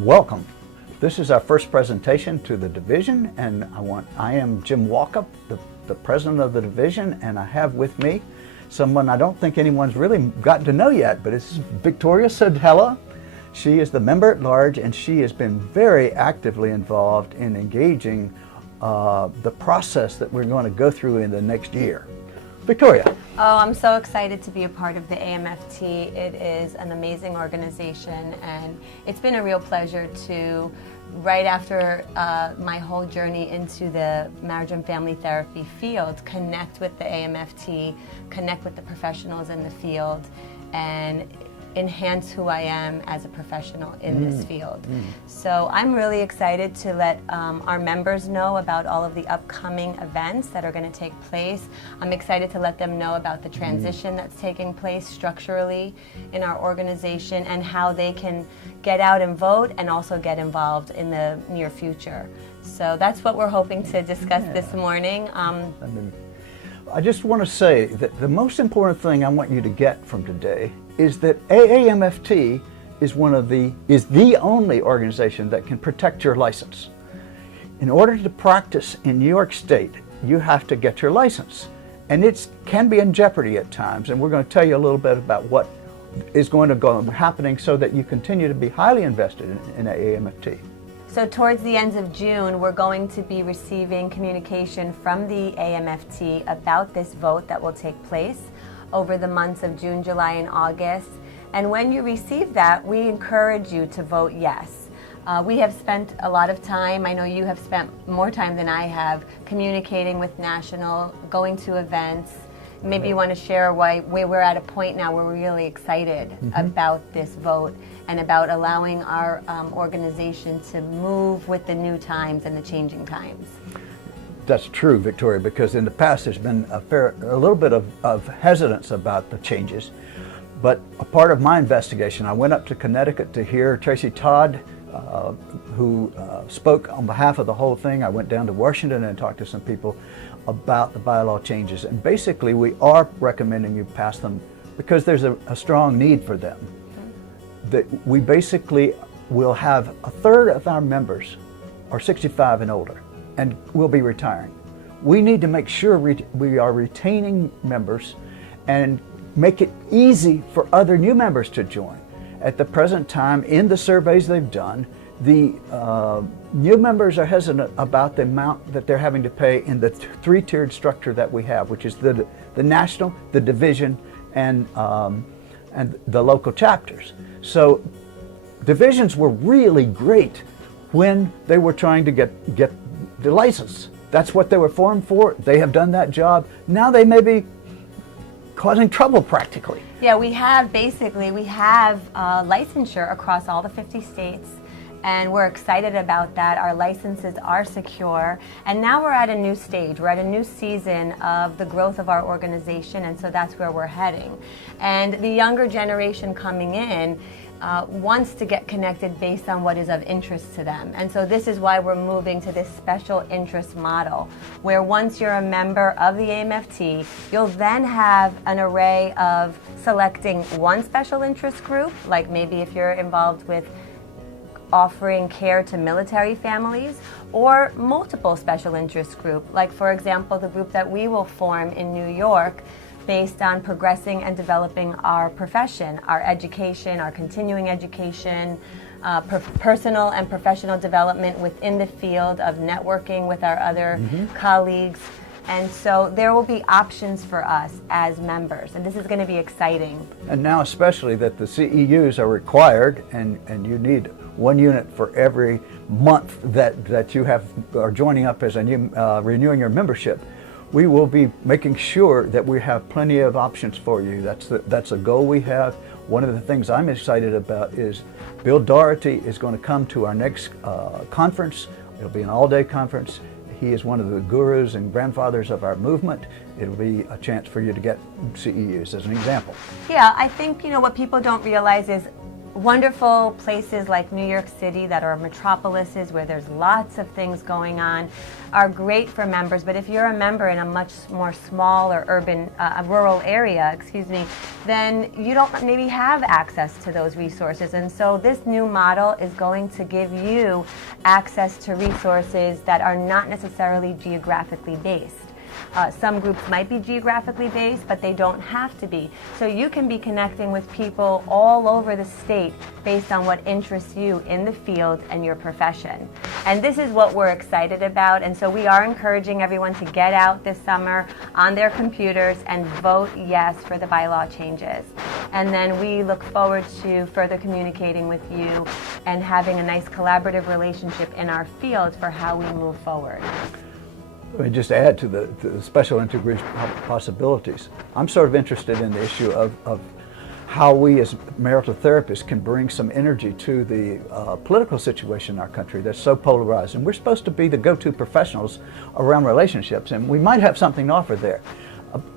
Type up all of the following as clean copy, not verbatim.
Welcome. This is our first presentation to the division, and I am Jim Walkup, the president of the division, and I have with me someone I don't think anyone's really gotten to know yet, but it's Victoria Sodhela. She is the member at large, and she has been very actively involved in engaging the process that we're going to go through in the next year. Victoria. Oh, I'm so excited to be a part of the AMFT. It is an amazing organization, and it's been a real pleasure to, right after my whole journey into the marriage and family therapy field, connect with the AMFT, connect with the professionals in the field, and enhance who I am as a professional in this field. So I'm really excited to let our members know about all of the upcoming events that are going to take place. I'm excited to let them know about the transition that's taking place structurally in our organization and how they can get out and vote and also get involved in the near future. So that's what we're hoping to discuss this morning. I just want to say that the most important thing I want you to get from today is that AAMFT is the only organization that can protect your license. In order to practice in New York State, you have to get your license, and it can be in jeopardy at times. And we're going to tell you a little bit about what is going to go happening so that you continue to be highly invested in AAMFT. So towards the end of June, we're going to be receiving communication from the AMFT about this vote that will take place over the months of June, July, and August. And when you receive that, we encourage you to vote yes. We have spent a lot of time, I know you have spent more time than I have, communicating with National, going to events. Maybe you want to share why we're at a point now where we're really excited about this vote and about allowing our organization to move with the new times and the changing times. That's true, Victoria, because in the past there's been a little bit of hesitance about the changes. But a part of my investigation, I went up to Connecticut to hear Tracy Todd, who spoke on behalf of the whole thing. I went down to Washington and talked to some people about the bylaw changes. And basically, we are recommending you pass them because there's a strong need for them. That we basically will have a third of our members are 65 and older and will be retiring. We need to make sure we are retaining members and make it easy for other new members to join. At the present time, in the surveys they've done, the new members are hesitant about the amount that they're having to pay in the three-tiered structure that we have, which is the national, the division, and the local chapters. So divisions were really great when they were trying to get the license. That's what they were formed for. They have done that job. Now they may be causing trouble practically. Yeah, we have licensure across all the 50 states, and we're excited about that. Our licenses are secure, and now we're at a new stage. We're at a new season of the growth of our organization, and so that's where we're heading. And the younger generation coming in wants to get connected based on what is of interest to them. And so this is why we're moving to this special interest model, where once you're a member of the AMFT, you'll then have an array of selecting one special interest group, like maybe if you're involved with offering care to military families, or multiple special interest group, like for example the group that we will form in New York based on progressing and developing our profession, our education, our continuing education, personal and professional development within the field of networking with our other colleagues. And so there will be options for us as members, and this is going to be exciting. And now especially that the CEUs are required, and you need one unit for every month that you are joining up as a new, renewing your membership. We will be making sure that we have plenty of options for you. That's a goal we have. One of the things I'm excited about is Bill Doherty is going to come to our next conference. It'll be an all-day conference. He is one of the gurus and grandfathers of our movement. It'll be a chance for you to get CEUs as an example. Yeah, I think what people don't realize is wonderful places like New York City that are metropolises where there's lots of things going on are great for members. But if you're a member in a much more small or urban, rural area, then you don't maybe have access to those resources. And so this new model is going to give you access to resources that are not necessarily geographically based. Some groups might be geographically based, but they don't have to be. So you can be connecting with people all over the state based on what interests you in the field and your profession. And this is what we're excited about. And so we are encouraging everyone to get out this summer on their computers and vote yes for the bylaw changes. And then we look forward to further communicating with you and having a nice collaborative relationship in our field for how we move forward. Let me just add to the special integration possibilities. I'm sort of interested in the issue of how we as marital therapists can bring some energy to the political situation in our country that's so polarized. And we're supposed to be the go-to professionals around relationships, and we might have something to offer there.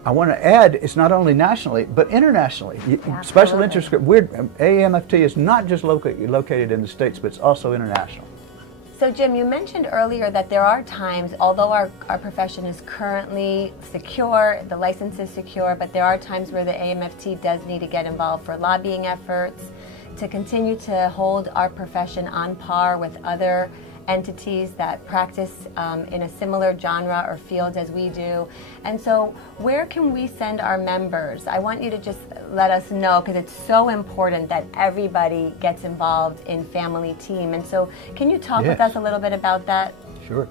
I want to add, it's not only nationally, but internationally. Yeah, special interest group, AAMFT is not just located in the States, but it's also international. So Jim, you mentioned earlier that there are times, although our profession is currently secure, the license is secure, but there are times where the AAMFT does need to get involved for lobbying efforts to continue to hold our profession on par with other entities that practice in a similar genre or field as we do. And so where can we send our members? I want you to just let us know, because it's so important that everybody gets involved in Family Team. And so can you talk with us a little bit about that? Sure.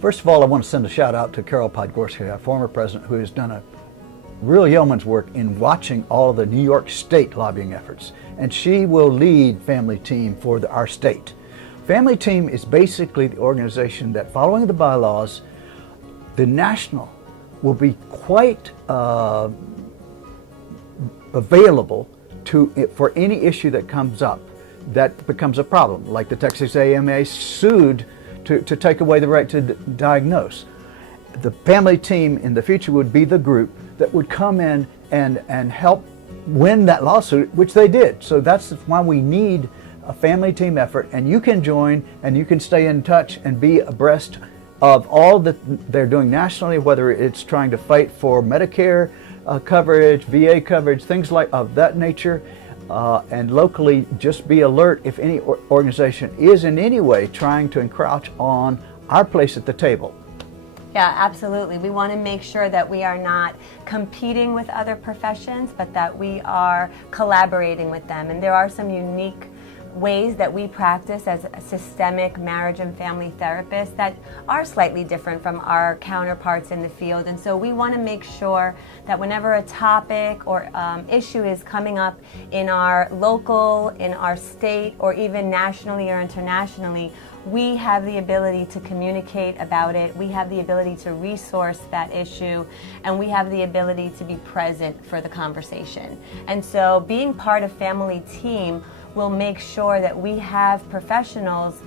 First of all, I want to send a shout out to Carol Podgorski, our former president, who has done a real yeoman's work in watching all the New York State lobbying efforts. And she will lead Family Team for our state. Family Team is basically the organization that, following the bylaws, the national will be quite available for any issue that comes up that becomes a problem, like the Texas AMA sued to take away the right to diagnose. The Family Team in the future would be the group that would come in and help win that lawsuit, which they did. So that's why we need a Family Team effort, and you can join and you can stay in touch and be abreast of all that they're doing nationally, whether it's trying to fight for Medicare coverage, VA coverage, things like of that nature, and locally just be alert if any organization is in any way trying to encroach on our place at the table. Yeah, absolutely. We want to make sure that we are not competing with other professions, but that we are collaborating with them. And there are some unique ways that we practice as systemic marriage and family therapists that are slightly different from our counterparts in the field. And so we want to make sure that whenever a topic or issue is coming up in our local, in our state, or even nationally or internationally, we have the ability to communicate about it, we have the ability to resource that issue, and we have the ability to be present for the conversation. And so being part of Family Team will make sure that we have professionals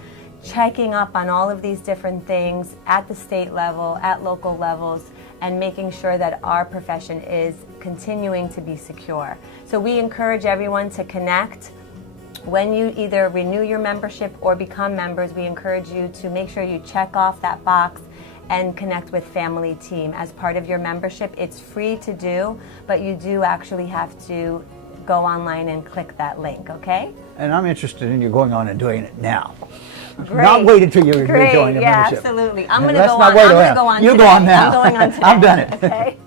checking up on all of these different things at the state level, at local levels, and making sure that our profession is continuing to be secure. So we encourage everyone to connect. When you either renew your membership or become members, we encourage you to make sure you check off that box and connect with Family Team as part of your membership. It's free to do, but you do actually have to go online and click that link, okay? And I'm interested in you going on and doing it now. Great. Not wait until you're Great. joining a membership. Absolutely. I'm going Let's to not go wait on. I'm around. going to go on You today. go on now. I'm going on today. I've done it. Okay.